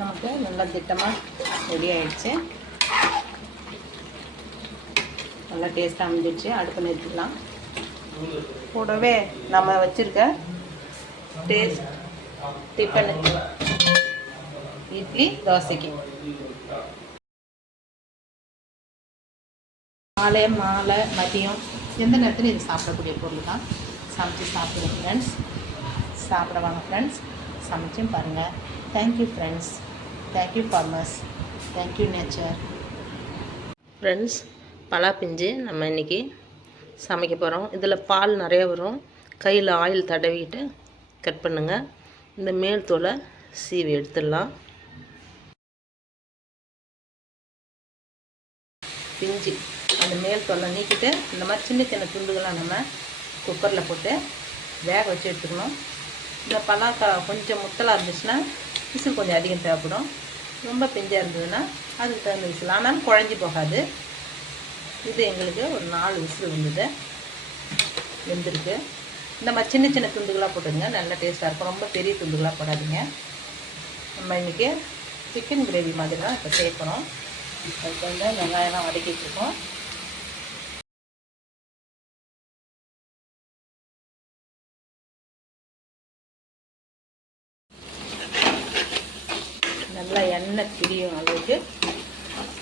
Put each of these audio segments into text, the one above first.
நமக்கு நல்லா திட்டமாக ரெடி ஆகிடுச்சு. நல்லா டேஸ்ட்டாக அமைஞ்சிடுச்சு. அடுப்பு நிறுத்திக்கலாம். கூடவே நம்ம வச்சுருக்க டேஸ்ட் டிஃபனுக்கு இட்லி தோசைக்கு மாலை மதியம் எந்த நேரத்தில் இது சாப்பிடக்கூடிய பொருள் தான். சமைச்சு சாப்பிடுங்க ஃப்ரெண்ட்ஸ். சாப்பிட வாங்க ஃப்ரெண்ட்ஸ். சமைச்சும் பாருங்கள். Thank you friends. Thank you farmers. Thank you nature. Friends, பலா பிஞ்சு நம்ம இன்றைக்கி சமைக்க போகிறோம். இதில் பால் நிறைய வரும். கையில் ஆயில் தடவிக்கிட்டு கட் பண்ணுங்கள். இந்த மேல் தோலை சீவி எடுத்துடலாம். பிஞ்சு அந்த மேல் தோலை நீக்கிட்டு இந்த மாதிரி சின்ன சின்ன துண்டுகளாக நம்ம குக்கரில் போட்டு வேக வச்சு எடுத்துக்கணும். இந்த பலாக்கா கொஞ்சம் முத்தலாக இருந்துச்சுன்னா விசில் கொஞ்சம் அதிகம் தேவைப்படும். ரொம்ப பிஞ்சாக இருந்ததுன்னா அதுக்கு தகுந்த விசில். ஆனால் குழஞ்சி போகாது. இது எங்களுக்கு ஒரு 4 விசில் வெந்திருக்கு. இந்த மாதிரி சின்ன சின்ன துண்டுகளாக போட்டுங்க, நல்லா டேஸ்ட்டாக இருக்கும். ரொம்ப பெரிய துண்டுகளாக போடாதீங்க. நம்ம இன்றைக்கி சிக்கன் கிரேவி மாதிரி தான் இப்போ சேர்க்கணும். அதுக்கு வந்து வெங்காயம்லாம் வதக்கிட்டுருக்கோம். நல்லா எண்ணெய் பிரியும் அளவுக்கு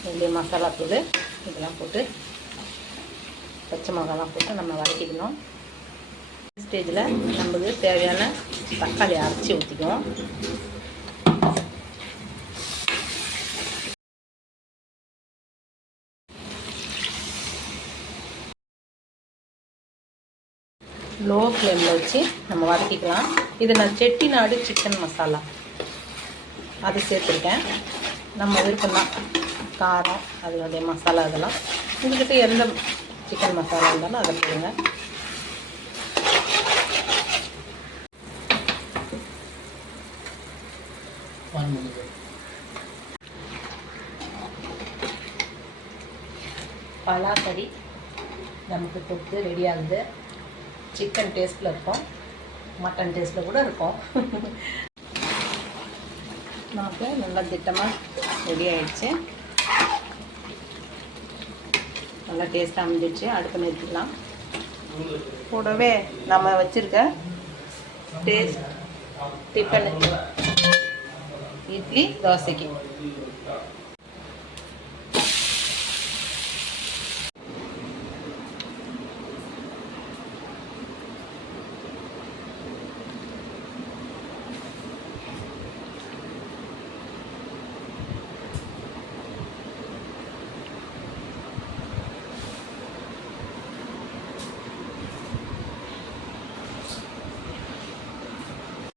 வேண்டிய மசாலா தூள் இதெல்லாம் போட்டு பச்சை மிளகாலாம் போட்டு நம்ம வதக்கிக்கணும். ஸ்டேஜில் நம்மளுக்கு தேவையான தக்காளி அரைச்சி ஊற்றிக்குவோம். லோ ஃப்ளேமில் வச்சு நம்ம வதக்கிக்கலாம். இது நான் செட்டிநாடு சிக்கன் மசாலா அது சேர்த்துருக்கேன். நம்ம விருப்பம்தான் காரம் அதனுடைய மசாலா இதெல்லாம். உங்கள்கிட்ட எந்த சிக்கன் மசாலா இருந்தாலும் அதை போடுங்க. பலாக்கறி நமக்கு தொட்டு ரெடி ஆகுது. சிக்கன் டேஸ்ட்டில் இருக்கும், மட்டன் டேஸ்ட்டில் கூட இருக்கும். நமக்கு நல்லா திட்டமாக ரெடி ஆகிடுச்சு. நல்லா டேஸ்ட்டாக அமைஞ்சிடுச்சு. அடுப்பு நிறுத்திக்கலாம். கூடவே நம்ம வச்சுருக்க டேஸ்ட் டிஃபனுக்கு இட்லி தோசைக்கு